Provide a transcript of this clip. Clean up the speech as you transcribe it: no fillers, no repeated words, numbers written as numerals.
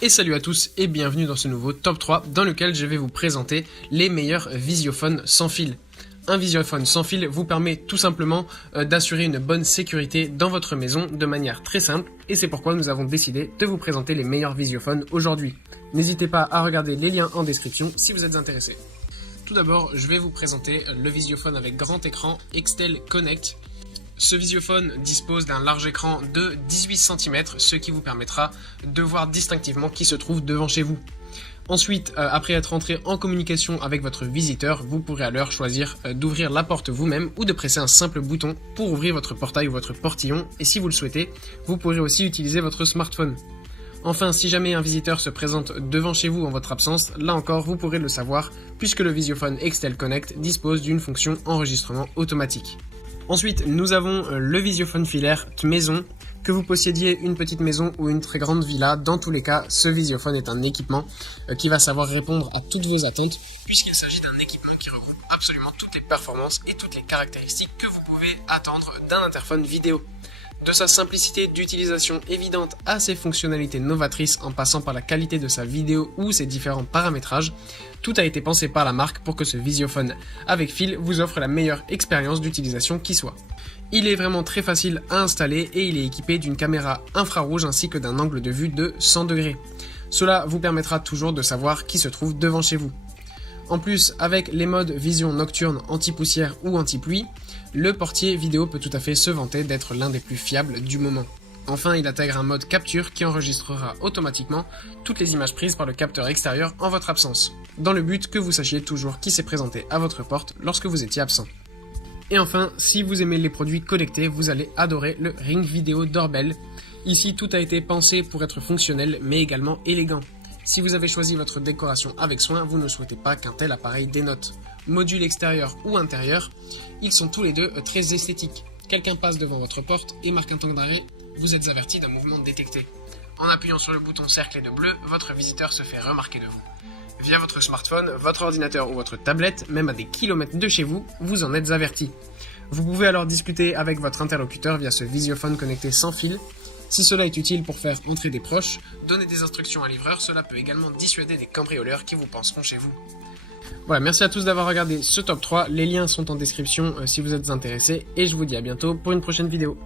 Et salut à tous et bienvenue dans ce nouveau top 3 dans lequel je vais vous présenter les meilleurs visiophones sans fil. Un visiophone sans fil vous permet tout simplement d'assurer une bonne sécurité dans votre maison de manière très simple et c'est pourquoi nous avons décidé de vous présenter les meilleurs visiophones aujourd'hui. N'hésitez pas à regarder les liens en description si vous êtes intéressé. Tout d'abord, je vais vous présenter le visiophone avec grand écran Extel Connect. Ce visiophone dispose d'un large écran de 18 cm, ce qui vous permettra de voir distinctivement qui se trouve devant chez vous. Ensuite, après être entré en communication avec votre visiteur, vous pourrez alors choisir d'ouvrir la porte vous-même ou de presser un simple bouton pour ouvrir votre portail ou votre portillon. Et si vous le souhaitez, vous pourrez aussi utiliser votre smartphone. Enfin, si jamais un visiteur se présente devant chez vous en votre absence, là encore vous pourrez le savoir puisque le visiophone Extel Connect dispose d'une fonction enregistrement automatique. Ensuite, nous avons le visiophone filaire maison. Que vous possédiez une petite maison ou une très grande villa, dans tous les cas, ce visiophone est un équipement qui va savoir répondre à toutes vos attentes, puisqu'il s'agit d'un équipement qui regroupe absolument toutes les performances et toutes les caractéristiques que vous pouvez attendre d'un interphone vidéo. De sa simplicité d'utilisation évidente à ses fonctionnalités novatrices en passant par la qualité de sa vidéo ou ses différents paramétrages, tout a été pensé par la marque pour que ce visiophone avec fil vous offre la meilleure expérience d'utilisation qui soit. Il est vraiment très facile à installer et il est équipé d'une caméra infrarouge ainsi que d'un angle de vue de 100 degrés. Cela vous permettra toujours de savoir qui se trouve devant chez vous. En plus, avec les modes vision nocturne, anti-poussière ou anti-pluie, le portier vidéo peut tout à fait se vanter d'être l'un des plus fiables du moment. Enfin, il intègre un mode capture qui enregistrera automatiquement toutes les images prises par le capteur extérieur en votre absence, dans le but que vous sachiez toujours qui s'est présenté à votre porte lorsque vous étiez absent. Et enfin, si vous aimez les produits connectés, vous allez adorer le Ring Video Doorbell. Ici, tout a été pensé pour être fonctionnel mais également élégant. Si vous avez choisi votre décoration avec soin, vous ne souhaitez pas qu'un tel appareil dénote. Module extérieur ou intérieur, ils sont tous les deux très esthétiques. Quelqu'un passe devant votre porte et marque un temps d'arrêt, vous êtes averti d'un mouvement détecté. En appuyant sur le bouton cerclé de bleu, votre visiteur se fait remarquer de vous. Via votre smartphone, votre ordinateur ou votre tablette, même à des kilomètres de chez vous, vous en êtes averti. Vous pouvez alors discuter avec votre interlocuteur via ce visiophone connecté sans fil. Si cela est utile pour faire entrer des proches, donner des instructions à un livreur, cela peut également dissuader des cambrioleurs qui vous penseront chez vous. Voilà, merci à tous d'avoir regardé ce top 3, les liens sont en description si vous êtes intéressés et je vous dis à bientôt pour une prochaine vidéo.